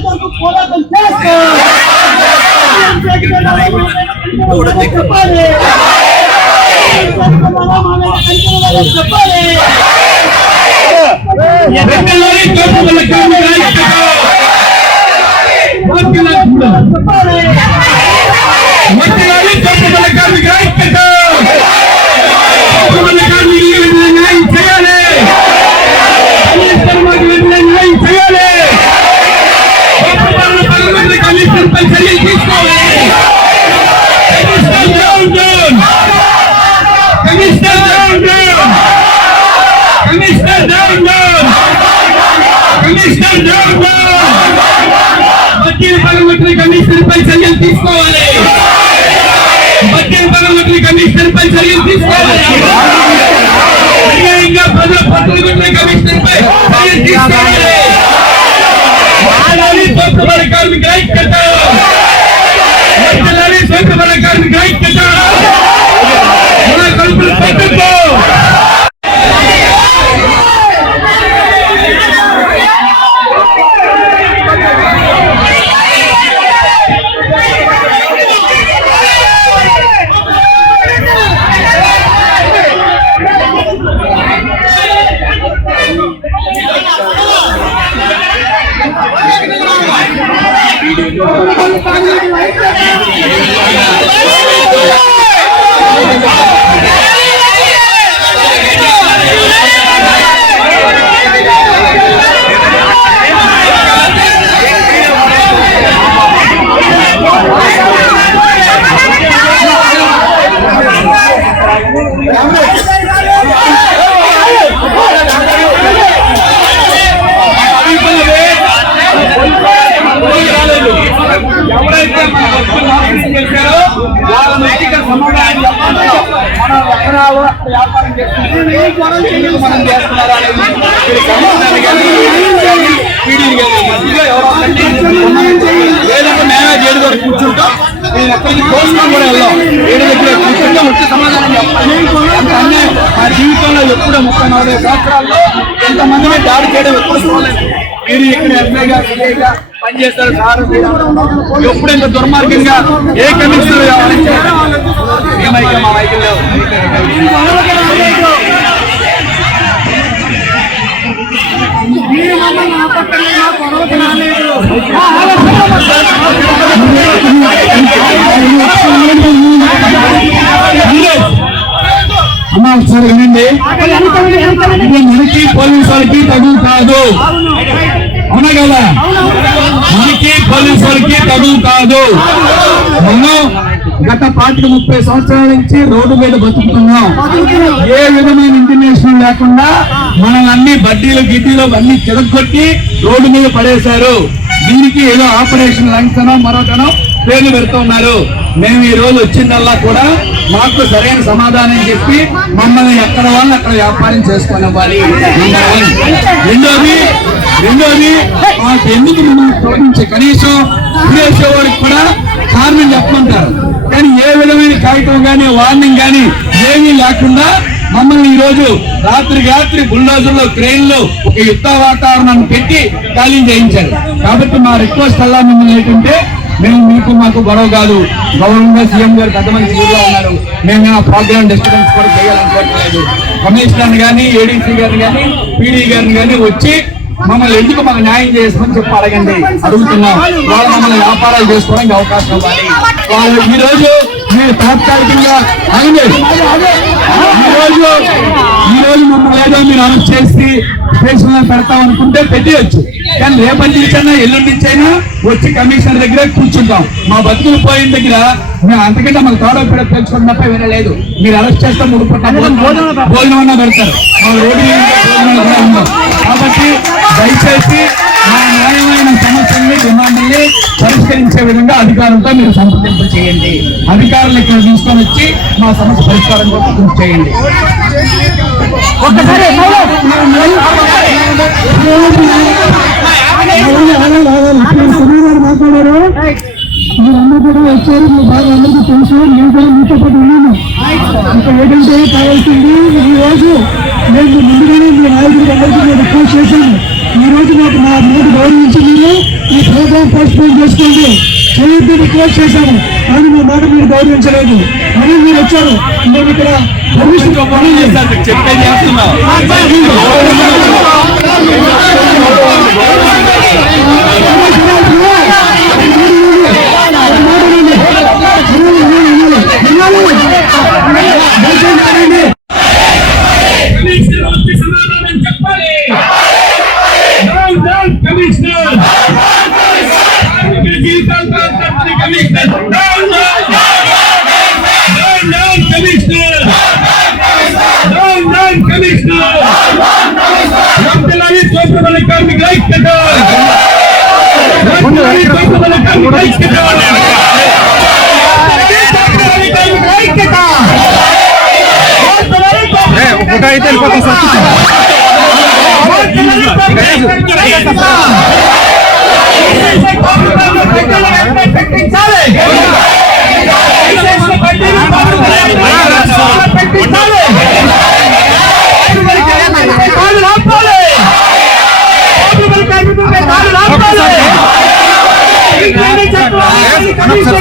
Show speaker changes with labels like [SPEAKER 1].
[SPEAKER 1] కొరకు పోరాటం చేస్తాం చెప్పాలి చెప్పాలి
[SPEAKER 2] Commissioner down, down. మద్యం పార్లమెంటరీ కమిషనర్ పై చర్యలు తీసుకోవాలి మద్యం పార్లమెంటరీ కమిషనర్ పై చర్యలు తీసుకోవాలి అన్యాయంగా ప్రజల పార్లమెంటరీ కమిషనర్ పై చర్యలు తీసుకోవాలి ఆడాలి తోటబడి కార్మికుల ఐక్యత Banyak. లేదంటే మేమే జైలు దగ్గర కూర్చుంటాం నేను ఎక్కడికి కోసుకొని కూడా వెళ్ళాం ఏడు దగ్గర కూర్చుంటాం వచ్చి సమాధానం చెప్పాలి మా జీవితంలో ఎప్పుడో ముప్పై నలభై సంవత్సరాల్లో ఎంతమందిని దాడి చేయడం ఎప్పుడు చూడలేదు మీరు ఇక్కడ ఎస్ఐగా సిఐగా పనిచేస్తారు సార్. ఎప్పుడు ఇంత దుర్మార్గంగా ఏ కమిషనర్ ఏ మైకిల్ మా మైకిల్ లేవు. అమ్మా ఒకసారి వినండి. ఇది మనకి పోలీసు వాళ్ళకి తగులు కాదు. అవునా కదా మనకి పోలీసు తగులు కాదు. మనం గత పాతిక ముప్పై సంవత్సరాల నుంచి రోడ్డు మీద బతుకుతున్నాం. ఏ విధమైన ఇంటిమేషన్ లేకుండా మనం అన్ని బడ్డీలు గిడ్డీలు అన్ని చెదగొట్టి రోడ్డు మీద పడేశారు. దీనికి ఏదో ఆపరేషన్ లంచనో మరొకనో పేర్లు పెడుతున్నారు మేము ఈ రోజు వచ్చిందల్లా కూడా మాకు సరైన సమాధానం చెప్పి మమ్మల్ని ఎక్కడ వాళ్ళు అక్కడ వ్యాపారం చేసుకొని ఇవ్వాలి నెంబర్ వన్. రెండోది రెండోది మాకు ఎందుకు మిమ్మల్ని ప్రోత్సహించే కనీసం వారికి కూడా కారణం చెప్పమంటారు. కానీ ఏ విధమైన కాగితం కానీ వార్నింగ్ కానీ ఏమీ లేకుండా మమ్మల్ని ఈ రోజు రాత్రి రాత్రి బుల్డోజర్లో క్రెయిన్లో ఒక యుద్ధ వాతావరణాన్ని పెట్టి ఖాళీ చేయించారు. కాబట్టి మా రిక్వెస్ట్ అలా మిమ్మల్ని ఏంటంటే మేము మీకు మాకు గొడవ కాదు. గౌరవంగా సీఎం గారు పెద్ద మంది ఊళ్ళో ఉన్నారు. మేము ఆ ప్రోగ్రామ్ డిస్టర్బెన్స్ కూడా చేయాలనుకోవట్లేదు కమిషనర్ గాని ఏడీసీ గారిని కానీ పీడీ గారిని కానీ వచ్చి మమ్మల్ని ఎందుకు మనం న్యాయం చేస్తామని చెప్పి అడగండి. అడుగుతున్నాం. వాళ్ళు మమ్మల్ని వ్యాపారాలు చేసుకోవడానికి అవకాశం ఇవ్వాలి. వాళ్ళు ఈ రోజు మీరు తాత్కాలికంగా అయింది ఈరోజు రోజు మమ్మల్ని ఏదో మీరు అనౌన్స్ చేసి స్టేషన్ పెడతాం అనుకుంటే పెట్టేయచ్చు. కానీ రేపటి నుంచైనా ఎల్లుండి నుంచైనా వచ్చి కమిషనర్ దగ్గర కూర్చుంటాం. మా బతుకులు పోయిన దగ్గర మేము అంతకంటే మాకు తోడ పెడ తెలుసుకోవడం తప్ప వినలేదు మీరు అరెస్ట్ చేస్తే మూడు భోజనం అన్నా పెడతారు. మా రోడ్డు కాబట్టి దయచేసి మా న్యాయమైన సమస్యల్ని డిమాండ్ని పరిష్కరించే విధంగా అధికారులతో మీరు సంప్రదింపు చేయండి. అధికారులు ఇక్కడ తీసుకొని వచ్చి మా సమస్య పరిష్కారం కోసం కృషి చేయండి.
[SPEAKER 1] ఒక్కసారి మాట్లాడారు మీరందరూ కూడా వచ్చారు మీ బాగా అందరికీ తెలుసు నేను కూడా మీతో పాటు ఉన్నాను ఇంకా ఏంటంటే కావాల్సింది ఈరోజు నేను ముందుగానే మీ నాయకుడికి అందరికీ నేను రిక్వెస్ట్ చేశాను ఈ రోజు నాకు మా మీద గౌరవించి మీరు ఈ ప్రోగ్రామ్ పోస్ట్ పోన్ చేసుకోండి. చేయొద్దు రిక్వెస్ట్ చేశాను. కానీ మీ మాట మీరు గౌరవించలేదు. అని మీరు వచ్చారు. మేము ఇక్కడ పర్మిషన్
[SPEAKER 2] చెప్పేది కమిషనర్ కమిషనర్ తోపుబల కార్మికుల ఐక్యత తోపుబల కార్మికుల ఐక్యత వర్తిల్లాలి తోపుబల కార్మికుల